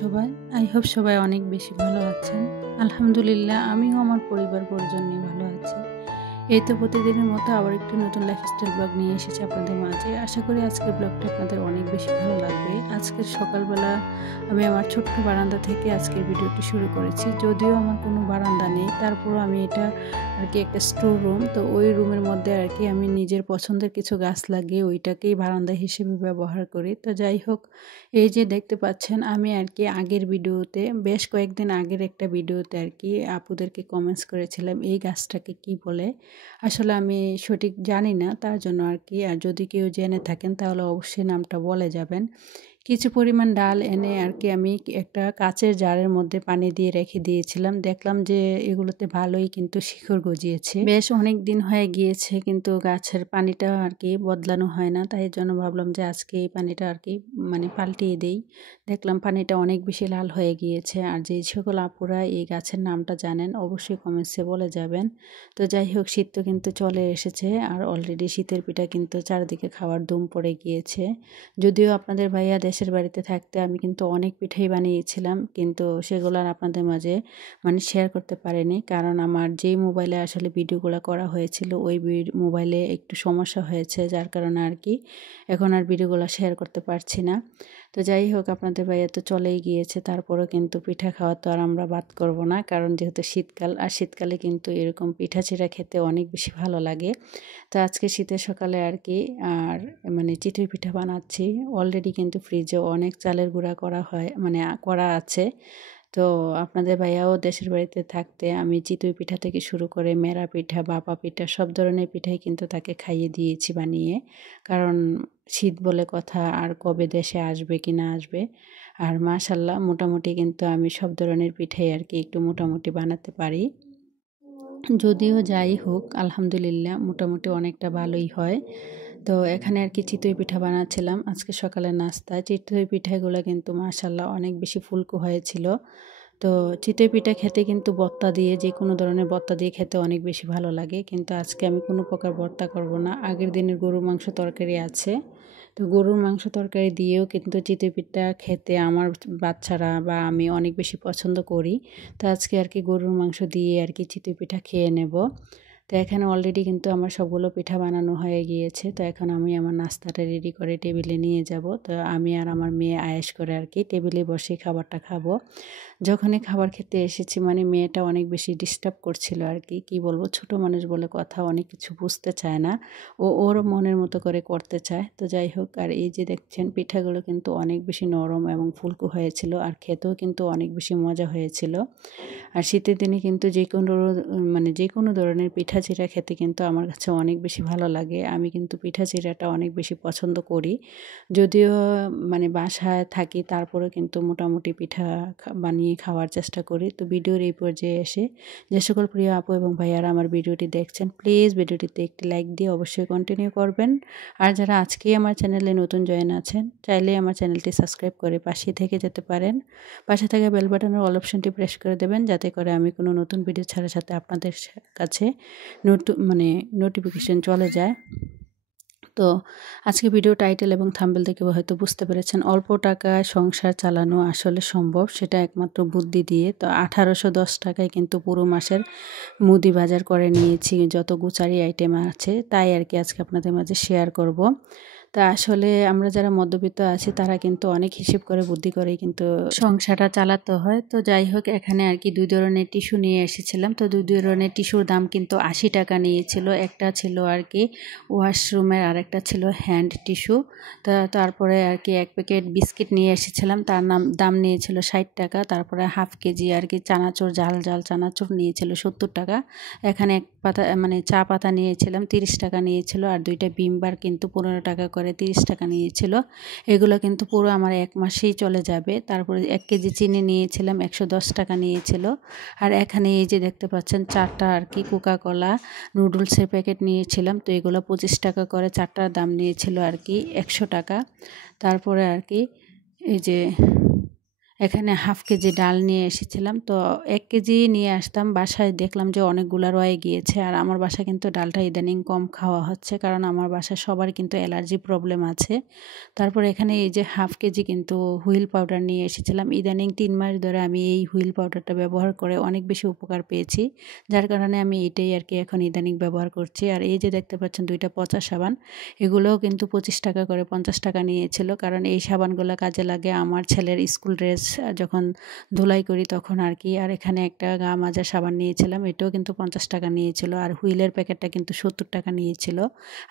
সবাই। I hope সবাই অনেক বেশি ভালো আছেন। আলহামদুলিল্লাহ আমিও আমার পরিবার পরিজন নিয়ে ভালো আছি। এই তো প্রতিদিনের মতো আবার একটি নতুন লাইফস্টাইল ব্লগ নিয়ে এসেছি আপনাদের মাঝে। আশা করি আজকের ব্লগটা আপনাদের অনেক বেশি ভালো লাগবে। আজকের সকালবেলা আমি আমার ছোট্ট বারান্দা থেকে আজকের ভিডিওটি শুরু করেছি। যদিও আমার কোনো বারান্দা নেই, তারপরও আমি এটা একটা স্টোর রুম, তো ওই রুমের মধ্যে আমি নিজের পছন্দের কিছু গাছ লাগিয়ে ওইটাকেই বারান্দা হিসেবে ব্যবহার করি। তো যাই হোক, এই যে দেখতে পাচ্ছেন আমি আগের ভিডিওতে বেশ কয়েকদিন আগের একটা ভিডিওতে আপুদেরকে কমেন্টস করেছিলাম এই গাছটাকে কি বলে। আসলে আমি সঠিক জানি না, তার জন্য আর যদি কেউ জেনে থাকেন তাহলে অবশ্যই নামটা বলে যাবেন। কিছু পরিমাণ ডাল এনে আমি একটা কাচের জারের মধ্যে পানি দিয়ে রেখে দিয়েছিলাম। দেখলাম যে এগুলোতে ভালোই কিন্তু শিকড় গজিয়েছে। বেশ অনেক দিন হয়ে গিয়েছে কিন্তু গাছের পানিটা বদলানো হয় না, তাই জন্য ভাবলাম যে আজকে এই পানিটা পাল্টিয়ে দেই। দেখলাম পানিটা অনেক বেশি লাল হয়ে গিয়েছে। আর যে সকল আপুরা এই গাছের নামটা জানেন অবশ্যই কমেন্টসে বলে যাবেন। তো যাই হোক, শীত তো কিন্তু চলে এসেছে আর অলরেডি শীতের পিঠা কিন্তু চারদিকে খাওয়ার ধুম পড়ে গিয়েছে। যদিও আপনাদের ভাইয়া দেশের বাড়িতে থাকতে আমি কিন্তু অনেক পিঠাই বানিয়েছিলাম, কিন্তু সেগুলো আর আপনাদের মাঝে শেয়ার করতে পারিনি, কারণ আমার যেই মোবাইলে আসলে ভিডিওগুলো করা হয়েছিল ওই মোবাইলে একটু সমস্যা হয়েছে, যার কারণে এখন আর ভিডিওগুলো শেয়ার করতে পারছি না। তো যাই হোক, আপনাদের ভাইয়া তো চলেই গিয়েছে, তারপরেও কিন্তু পিঠা খাওয়া তো আর আমরা বাদ করব না, কারণ যেহেতু শীতকাল, আর শীতকালে কিন্তু এরকম পিঠা চিড়া খেতে অনেক বেশি ভালো লাগে। তো আজকে শীতের সকালে আর চিতই পিঠা বানাচ্ছি। অলরেডি কিন্তু ফ্রিজে অনেক চালের গুঁড়া করা আছে। তো আপনাদের ভাইয়াও দেশের বাড়িতে থাকতে আমি চিতই পিঠা থেকে শুরু করে মেরা পিঠা, বাপা পিঠা সব ধরনের পিঠাই কিন্তু তাকে খাইয়ে দিয়েছি বানিয়ে, কারণ শীত বলে কথা, আর কবে দেশে আসবে কি না আসবে। আর মাশাল্লাহ মোটামুটি কিন্তু আমি সব ধরনের পিঠাই একটু মোটামুটি বানাতে পারি। যদিও যাই হোক, আলহামদুলিল্লাহ মোটামুটি অনেকটা ভালোই হয়। তো এখানে চিতই পিঠা বানাচ্ছিলাম আজকে সকালের নাস্তায়। চিতই পিঠাগুলো কিন্তু মাশাল্লাহ অনেক বেশি ফুলকো হয়েছিল। তো চিতই পিঠা খেতে কিন্তু ভর্তা দিয়ে, যে কোনো ধরনের ভর্তা দিয়ে খেতে অনেক বেশি ভালো লাগে, কিন্তু আজকে আমি কোনো প্রকার ভর্তা করব না। আগের দিনের গরুর মাংস তরকারি আছে, তো গরুর মাংস তরকারি দিয়েও কিন্তু চিতই পিঠা খেতে আমার বাচ্চারা বা আমি অনেক বেশি পছন্দ করি। তো আজকে গরুর মাংস দিয়ে চিতই পিঠা খেয়ে নেব। তো এখানে অলরেডি কিন্তু আমার সবগুলো পিঠা বানানো হয়ে গিয়েছে। তো এখন আমি আমার নাস্তাটা রেডি করে টেবিলে নিয়ে যাব। তো আমি আর আমার মেয়ে আয়েশ করে টেবিলে বসে খাবারটা খাবো। যখনই খাবার খেতে এসেছি মেয়েটা অনেক বেশি ডিস্টার্ব করছিল কি বলবো, ছোট মানুষ বলে কথা, অনেক কিছু বুঝতে চায় না, ওর মনের মতো করে করতে চায়। তো যাই হোক, আর এই যে দেখছেন পিঠাগুলো কিন্তু অনেক বেশি নরম এবং ফুলকো হয়েছিল, আর খেতেও কিন্তু অনেক বেশি মজা হয়েছিল। আর শীতের দিনে কিন্তু যে কোনো ধরনের পিঠা চিড়া খেতে কিন্তু আমার কাছে অনেক বেশি ভালো লাগে। আমি কিন্তু পিঠা চিড়াটা অনেক বেশি পছন্দ করি। যদিও বাসায় থাকি, তারপরেও কিন্তু মোটামুটি পিঠা বানিয়ে খাওয়ার চেষ্টা করি। তো ভিডিওর এই পর্যায়ে এসে যে সকল প্রিয় আপু এবং ভাইয়ারা আমার ভিডিওটি দেখছেন, প্লিজ ভিডিওটিতে একটি লাইক দিয়ে অবশ্যই কন্টিনিউ করবেন। আর যারা আজকেই আমার চ্যানেলে নতুন জয়েন আছেন, চাইলে আমার চ্যানেলটি সাবস্ক্রাইব করে পাশে থেকে যেতে পারেন। পাশে থাকা বেল বাটনের অল অপশনটি প্রেস করে দেবেন, যাতে করে আমি কোনো নতুন ভিডিও ছাড়ার সাথে আপনাদের কাছে নোটিফিকেশন চলে যায়। তো আজকে ভিডিও টাইটেল এবং থাম্বনেল থেকে হয়তো বুঝতে পেরেছেন, অল্প টাকায় সংসার চালানো আসলে সম্ভব, সেটা একমাত্র বুদ্ধি দিয়ে। তো 1810 টাকায় কিন্তু পুরো মাসের মুদি বাজার করে নিয়েছি, যত গুচারি আইটেম আছে তাই আজকে আপনাদের মাঝে শেয়ার করব। তা আসলে আমরা যারা মধ্যবিত্ত আছি তারা কিন্তু অনেক হিসেব করে বুদ্ধি করেই কিন্তু সংসারটা চালাতে হয়। তো যাই হোক, এখানে 2 ধরনের টিস্যু নিয়ে এসেছিলাম। তো 2 ধরনের টিস্যুর দাম কিন্তু 80 টাকা নিয়েছিল। একটা ছিল ওয়াশরুমের, আর একটা ছিল হ্যান্ড টিস্যু। তারপরে এক প্যাকেট বিস্কিট নিয়ে এসেছিলাম, তার দাম নিয়েছিল 60 টাকা। তারপরে হাফ কেজি চানাচুর, জাল চানাচুর নিয়েছিল 70 টাকা। এখানে এক পাতা চা পাতা নিয়েছিলাম 30 টাকা নিয়েছিল, আর 2টা ভিমবার কিন্তু 15 টাকা করে 30 টাকা নিয়েছিল। এগুলো কিন্তু পুরো আমার 1 মাসেই চলে যাবে। তারপরে 1 কেজি চিনি নিয়েছিলাম, 110 টাকা নিয়েছিল। আর এখানে এই যে দেখতে পাচ্ছেন 4টা কোকা কোলা নুডলসের প্যাকেট নিয়েছিলাম। তো এগুলো 25 টাকা করে, 4টার দাম নিয়েছিল 100 টাকা। তারপরে এই যে এখানে হাফ কেজি ডাল নিয়ে এসেছিলাম। তো ১ কেজি নিয়ে আসতাম, বাসায় দেখলাম যে অনেকগুলা রয়ে গিয়েছে। আর আমার বাসায় কিন্তু ডালটা ইদানিং কম খাওয়া হচ্ছে, কারণ আমার বাসায় সবার কিন্তু অ্যালার্জি প্রবলেম আছে। তারপরে এখানে এই যে হাফ কেজি কিন্তু হুইল পাউডার নিয়ে এসেছিলাম। ইদানিং ৩ মাস ধরে আমি এই হুইল পাউডারটা ব্যবহার করে অনেক বেশি উপকার পেয়েছি। যার কারণে আমি এটাই আরকি এখন ইদানিং ব্যবহার করছি। আর এই যে দেখতে পাচ্ছেন ২ টা পচা সাবান, এগুলোও কিন্তু ২৫ টাকা করে ৫০ টাকা নিয়েছিল। কারণ এই সাবানগুলা কাজে লাগে আমার ছেলের স্কুল ড্রেস যখন ধুলাই করি তখন আরকি। আর এখানে একটা গা মাজার সাবান নিয়েছিলাম, এটাও কিন্তু ৫০ টাকা নিয়েছিল। আর হুইলের প্যাকেটটা কিন্তু ৭০ টাকা নিয়েছিল।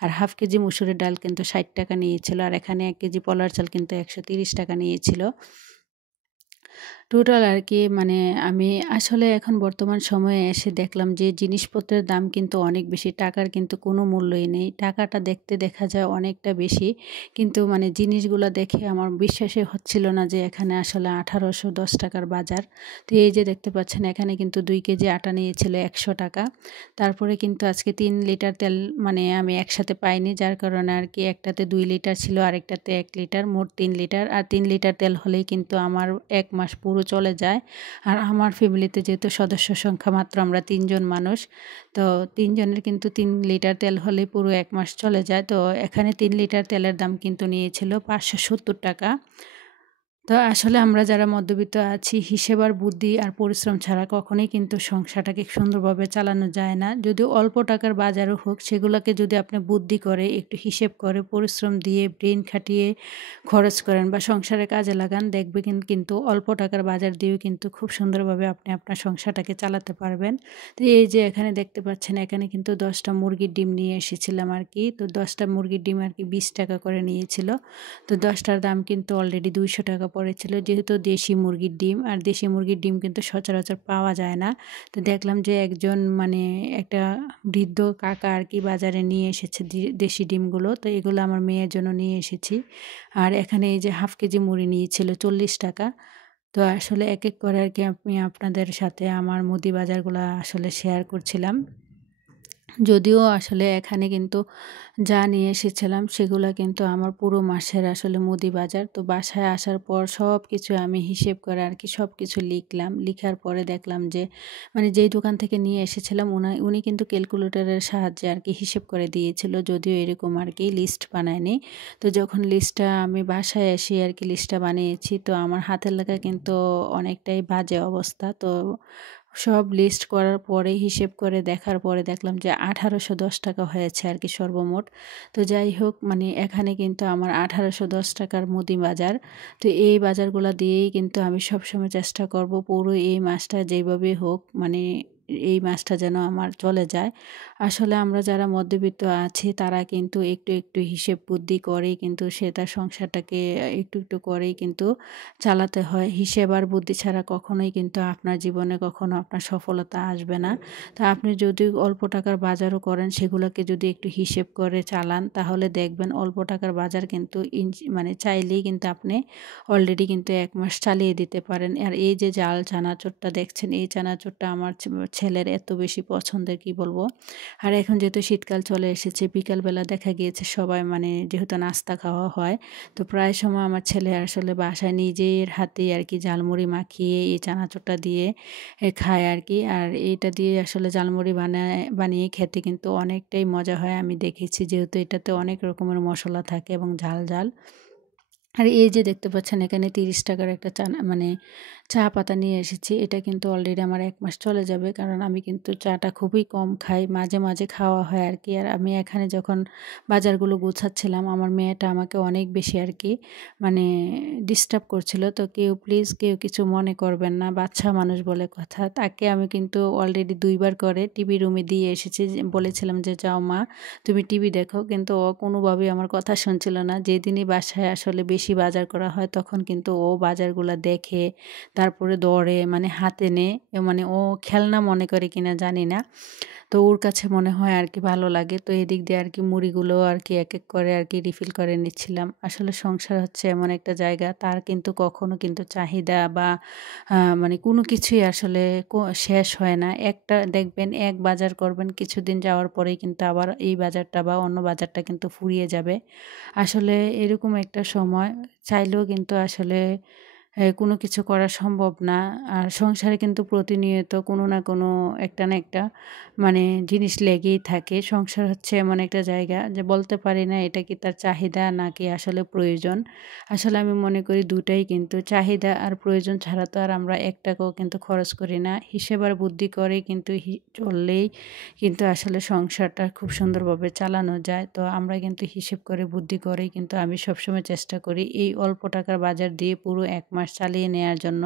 আর হাফ কেজি মুসুরির ডাল কিন্তু ৬০ টাকা নিয়েছিল। আর এখানে ১ কেজি পলার চাল কিন্তু ১৩০ টাকা নিয়েছিল। টোটাল আরকি মানে আমি আসলে এখন বর্তমান সময়ে এসে দেখলাম যে জিনিসপত্রের দাম কিন্তু অনেক বেশি। টাকার কিন্তু কোনো মূল্যই নেই। টাকাটা দেখতে দেখা যায় অনেকটা বেশি। কিন্তু মানে জিনিসগুলা দেখে আমার বিশ্বাসই হচ্ছিল না যে এখানে আসলে ১৮১০ টাকার বাজার। তো এই যে দেখতে পাচ্ছেন এখানে কিন্তু ২ কেজি আটা নিয়েছিল ১০০ টাকা। তারপরে কিন্তু আজকে ৩ লিটার তেল মানে আমি একসাথে পাইনি। যার কারণে আরকি একটাতে ২ লিটার ছিল, আরেকটাতে ১ লিটার, মোট ৩ লিটার। আর ৩ লিটার তেল হলেই কিন্তু আমার ১ মাস পুরো চলে যায়। আর আমার ফ্যামিলিতে যেহেতু সদস্য সংখ্যা মাত্র আমরা ৩ জন মানুষ, তো ৩ জনের কিন্তু ৩ লিটার তেল হলেই পুরো ১ মাস চলে যায়। তো এখানে ৩ লিটার তেলের দাম কিন্তু নিয়েছিল ৫৭০ টাকা। তো আসলে আমরা যারা মধ্যবিত্ত আছি, হিসেব আর বুদ্ধি আর পরিশ্রম ছাড়া কখনোই কিন্তু সংসারটাকে সুন্দরভাবে চালানো যায় না। যদিও অল্প টাকার বাজারও হোক, সেগুলোকে যদি আপনি বুদ্ধি করে, একটু হিসেব করে, পরিশ্রম দিয়ে, ব্রেন খাটিয়ে খরচ করেন বা সংসারে কাজে লাগান, দেখবেন কিন্তু অল্প টাকার বাজার দিয়েও কিন্তু খুব সুন্দরভাবে আপনি আপনার সংসারটাকে চালাতে পারবেন। তো এই যে এখানে দেখতে পাচ্ছেন, এখানে কিন্তু ১০ টা মুরগির ডিম নিয়ে এসেছিলাম আরকি। তো ১০ টা মুরগির ডিম আরকি ২০ টাকা করে নিয়েছিল। তো ১০ টার দাম কিন্তু অলরেডি ২০০ টাকা পড়েছিল, যেহেতু দেশি মুরগির ডিম। আর দেশি মুরগির ডিম কিন্তু সচরাচর পাওয়া যায় না। তো দেখলাম যে একজন মানে একটা বৃদ্ধ কাকা আরকি বাজারে নিয়ে এসেছে দেশি ডিমগুলো। তো এগুলো আমার মেয়ের জন্য নিয়ে এসেছি। আর এখানে এই যে হাফ কেজি মুড়ি নিয়েছিল ৪০ টাকা। তো আসলে এক, এক করে আরকি আমি আপনাদের সাথে আমার মুদি বাজারগুলা আসলে শেয়ার করছিলাম। যদিও আসলে এখানে কিন্তু যা নিয়ে এসেছিলাম সেগুলা কিন্তু আমার পুরো মাসের আসলে মুদি বাজার। তো বাসায় আসার পর সবকিছু আমি হিসেব করে আরকি সবকিছু লিখলাম। লিখার পরে দেখলাম যে মানে যেই দোকান থেকে নিয়ে এসেছিলাম উনি কিন্তু ক্যালকুলেটরের সাহায্যে আরকি হিসেব করে দিয়েছিল। যদিও এরকম আরকি লিস্ট বানায়নি। তো যখন লিস্টটা আমি বাসায় এসে আরকি লিস্টটা বানিয়েছি, তো আমার হাতের লেখা কিন্তু অনেকটাই বাজে অবস্থা। তো সব লিস্ট করার পরে হিসেব করে দেখার পরে দেখলাম যে ১৮১০ টাকা হয়েছে আরকি সর্বমোট। তো যাই হোক, মানে এখানে কিন্তু আমার ১৮১০ টাকার মুদি বাজার। তো এই বাজারগুলা দিয়েই কিন্তু আমি সবসময় চেষ্টা করব পুরো এই মাসটা যেইভাবে হোক মানে এই মাসটা যেন আমার চলে যায়। আসলে আমরা যারা মধ্যবিত্ত আছি তারা কিন্তু একটু, একটু হিসেব বুদ্ধি করেই কিন্তু সে তার সংসারটাকে একটু, একটু করেই কিন্তু চালাতে হয়। হিসেব আর বুদ্ধি ছাড়া কখনোই কিন্তু আপনার জীবনে কখনো আপনার সফলতা আসবে না। তা আপনি যদি অল্প টাকার বাজারও করেন, সেগুলোকে যদি একটু হিসেব করে চালান, তাহলে দেখবেন অল্প টাকার বাজার কিন্তু মানে চাইলেই কিন্তু আপনি অলরেডি কিন্তু ১ মাস চালিয়ে দিতে পারেন। আর এই যে জাল চানাচুরটা দেখছেন, এই চানাচুরটা আমার ছেলের এত বেশি পছন্দের কি বলবো। আর এখন যেহেতু শীতকাল চলে এসেছে, বিকালবেলা দেখা গিয়েছে সবাই মানে যেহেতু নাস্তা খাওয়া হয়, তো প্রায় সময় আমার ছেলে আসলে বাসায় নিজের হাতেই আরকি ঝালমুড়ি মাখিয়ে এই চানাচুরটা দিয়ে খায় আরকি। আর এইটা দিয়ে আসলে ঝালমুড়ি বানিয়ে খেতে কিন্তু অনেকটাই মজা হয় আমি দেখেছি, যেহেতু এটাতে অনেক রকমের মসলা থাকে এবং ঝাল, ঝাল। আর এই যে দেখতে পাচ্ছেন এখানে ৩০ টাকার একটা মানে চা পাতা নিয়ে এসেছি। এটা কিন্তু অলরেডি আমার ১ মাস চলে যাবে। কারণ আমি কিন্তু চাটা খুবই কম খাই। মাঝে, মাঝে খাওয়া হয় আরকি। আর আমি এখানে যখন বাজারগুলো গুছাচ্ছিলাম, আমার মেয়েটা আমাকে অনেক বেশি আরকি মানে ডিস্টার্ব করছিল। তো প্লিজ কেউ কিছু মনে করবেন না। বাচ্চা মানুষ বলে কথা। তাকে আমি কিন্তু অলরেডি ২ বার করে টিভি রুমে দিয়ে এসেছি। বলেছিলাম যে, "যাও মা, তুমি টিভি দেখো।" কিন্তু ও কোনোভাবেই আমার কথা শুনছিল না। যেদিনই বাসায় আসলে বেশি বাজার করা হয় তখন কিন্তু ও বাজারগুলা দেখে, তারপরে দৌড়ে মানে হাতে নেয়। মানে ও খেলনা মনে করে কিনা জানি না। তো ওর কাছে মনে হয় আরকি ভালো লাগে। তো এদিক দিয়ে আরকি মুড়িগুলো আরকি এক, এক করে আরকি রিফিল করে নিচ্ছিলাম। আসলে সংসার হচ্ছে এমন একটা জায়গা, তার কিন্তু কখনো কিন্তু চাহিদা বা মানে কোনো কিছুই আসলে শেষ হয় না। একটা দেখবেন এক বাজার করবেন, কিছুদিন যাওয়ার পরেই কিন্তু আবার এই বাজারটা বা অন্য বাজারটা কিন্তু ফুরিয়ে যাবে। আসলে এরকম একটা সময় চাইলেও কিন্তু আসলে কোনো কিছু করা সম্ভব না। আর সংসারে কিন্তু প্রতিনিয়ত কোনো না কোনো একটা না একটা মানে জিনিস লেগেই থাকে। সংসার হচ্ছে এমন একটা জায়গা যে বলতে পারি না এটা কি তার চাহিদা নাকি আসলে প্রয়োজন। আসলে আমি মনে করি দুটাই, কিন্তু চাহিদা আর প্রয়োজন ছাড়া তো আর আমরা ৳১ টাকাও কিন্তু খরচ করি না। হিসেব আর বুদ্ধি করেই কিন্তু চললেই কিন্তু আসলে সংসারটা খুব সুন্দরভাবে চালানো যায়। তো আমরা কিন্তু হিসেব করে বুদ্ধি করেই কিন্তু আমি সবসময় চেষ্টা করি এই অল্প টাকার বাজার দিয়ে পুরো ১ মাস চালিয়ে নেয়ার জন্য।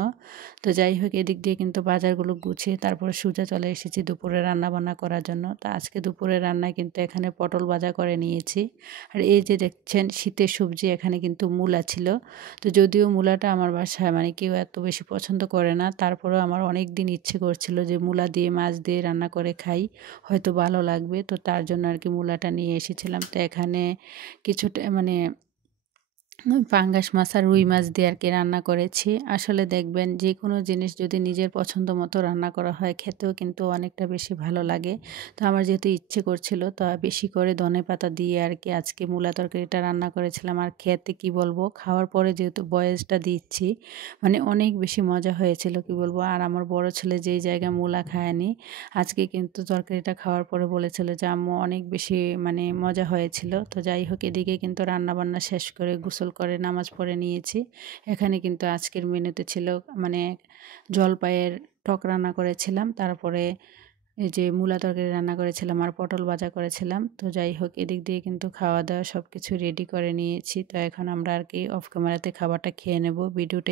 তো যাই হোক, এদিক দিয়ে কিন্তু বাজারগুলো গুছিয়ে তারপরে সোজা চলে এসেছি দুপুরে রান্নাবান্না করার জন্য। তো আজকে দুপুরের রান্নায় কিন্তু এখানে পটল ভাজা করে নিয়েছি। আর এই যে দেখছেন শীতের সবজি, এখানে কিন্তু মূলা ছিল। তো যদিও মূলাটা আমার বাসায় মানে কেউ এত বেশি পছন্দ করে না, তারপরেও আমার অনেকদিন ইচ্ছে করছিল যে মূলা দিয়ে মাছ দিয়ে রান্না করে খাই, হয়তো ভালো লাগবে। তো তার জন্য আরকি মূলাটা নিয়ে এসেছিলাম। তো এখানে কিছুটা মানে পাঙ্গাস মাছ আর রুই মাছ দিয়ে আরকি রান্না করেছি। আসলে দেখবেন যেকোনো জিনিস যদি নিজের পছন্দ মতো রান্না করা হয়, খেতেও কিন্তু অনেকটা বেশি ভালো লাগে। তো আমার যেহেতু ইচ্ছে করছিল, তো বেশি করে ধনেপাতা দিয়ে আরকি আজকে মূলা তরকারিটা রান্না করেছিলাম। আর খেতে কি বলবো, খাওয়ার পরে যেহেতু ভয়েসটা দিচ্ছি, মানে অনেক বেশি মজা হয়েছিল কি বলবো। আর আমার বড় ছেলে যেই জায়গায় মূলা খায়নি, আজকে কিন্তু তরকারিটা খাওয়ার পরে বলেছিল যে আম্মু অনেক বেশি মানে মজা হয়েছিল। তো যাই হোক, এদিকে কিন্তু রান্নাবান্না শেষ করে গোসল করে নামাজ পড়ে নিয়েছি। এখানে কিন্তু আজকের মেনুতে ছিল মানে জলপাইয়ের টক রান্না করেছিলাম, তারপরে এই যে মূলা তরকারি রান্না করেছিলাম আর পটল ভাজা করেছিলাম। তো যাই হোক, এদিক দিয়ে কিন্তু খাওয়া দাওয়া সব কিছু রেডি করে নিয়েছি। তো এখন আমরা আর কি অফ ক্যামেরাতে খাবারটা খেয়ে নেব। ভিডিওটা